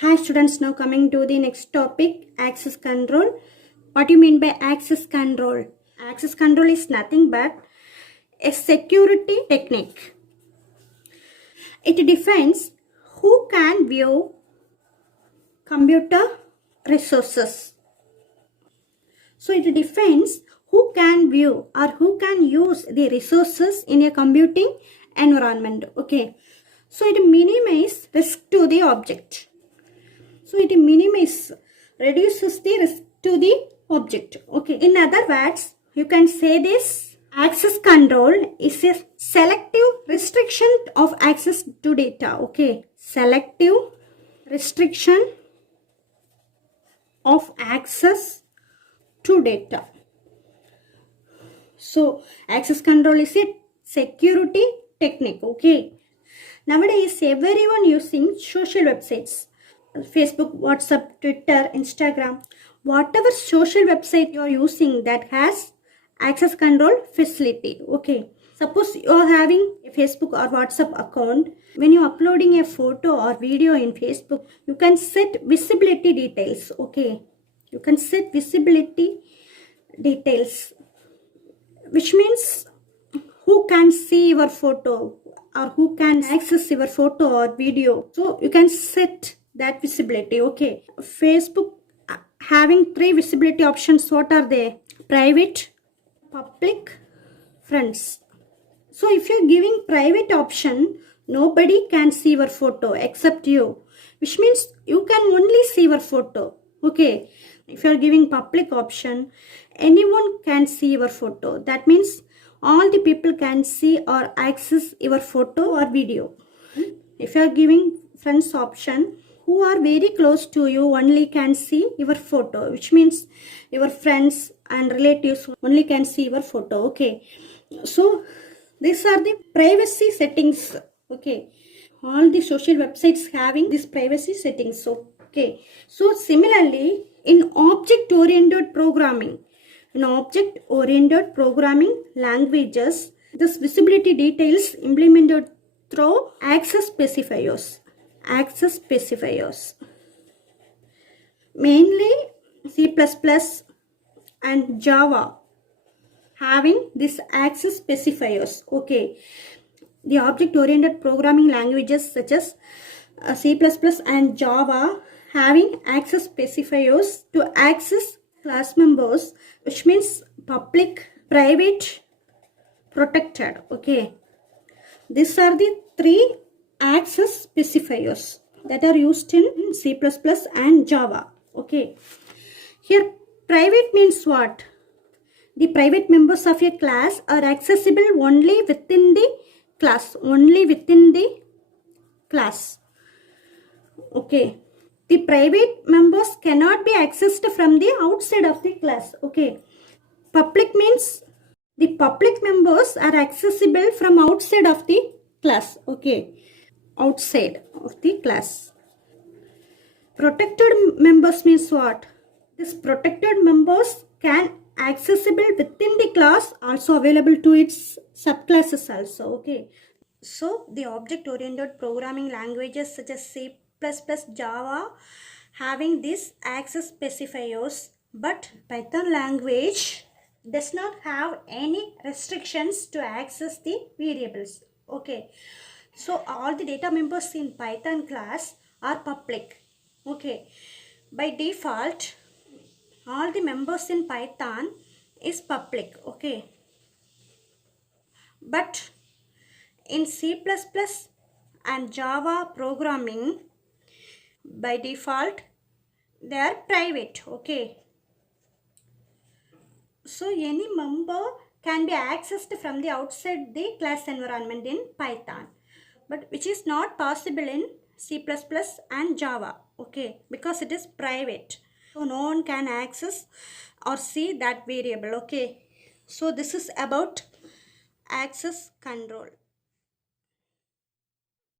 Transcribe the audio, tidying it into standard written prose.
Hi students, now coming to the next topic, access control. What do you mean by access control? Access control is nothing but a security technique. It defines who can view computer resources. So it defines who can view or who can use the resources in a computing environment. Okay. So it minimizes risk to the object. So it reduces the risk to the object. Okay. In other words, you can say this access control is a selective restriction of access to data. Okay. Selective restriction of access to data. So access control is a security technique. Okay. Nowadays everyone using social websites. Facebook, WhatsApp, Twitter, Instagram, whatever social website you are using that has access control facility. Okay. Suppose you are having a Facebook or WhatsApp account. When you are uploading a photo or video in Facebook, you can set visibility details. Okay. You can set visibility details, which means who can see your photo or who can access your photo or video. So you can set that visibility. Okay. Facebook having 3 visibility options. What are they? Private, public, friends. So if you're giving private option, nobody can see your photo except you, which means you can only see your photo. Okay. If you're giving public option, anyone can see your photo. That means all the people can see or access your photo or video. If you're giving friends option, who are very close to you only can see your photo, which means your friends and relatives only can see your photo. Okay. So these are the privacy settings. Okay. All the social websites having these privacy settings. So, okay. So similarly, in object-oriented programming, languages, this visibility details implemented through access specifiers. Mainly C++ and Java having this access specifiers. Okay. The object-oriented programming languages such as C++ and Java having access specifiers to access class members, which means public, private, protected. Okay. These are the 3 access specifiers that are used in C++ and Java. Okay. Here private means what? The private members of a class are accessible only within the class. Okay. The private members cannot be accessed from the outside of the class. Okay. Public means the public members are accessible from outside of the class. Okay. Outside of the class. Protected members means what? This protected members can accessible within the class, also available to its subclasses also. Okay. So the object-oriented programming languages such as C++, Java having these access specifiers, but Python language does not have any restrictions to access the variables. Okay. So all the data members in Python class are public. Okay. By default, all the members in Python is public. Okay. But in C++ and Java programming, by default, they are private. Okay. So any member can be accessed from the outside the class environment in Python, but which is not possible in C++ and Java. Okay. Because it is private. So no one can access or see that variable. Okay. So this is about access control.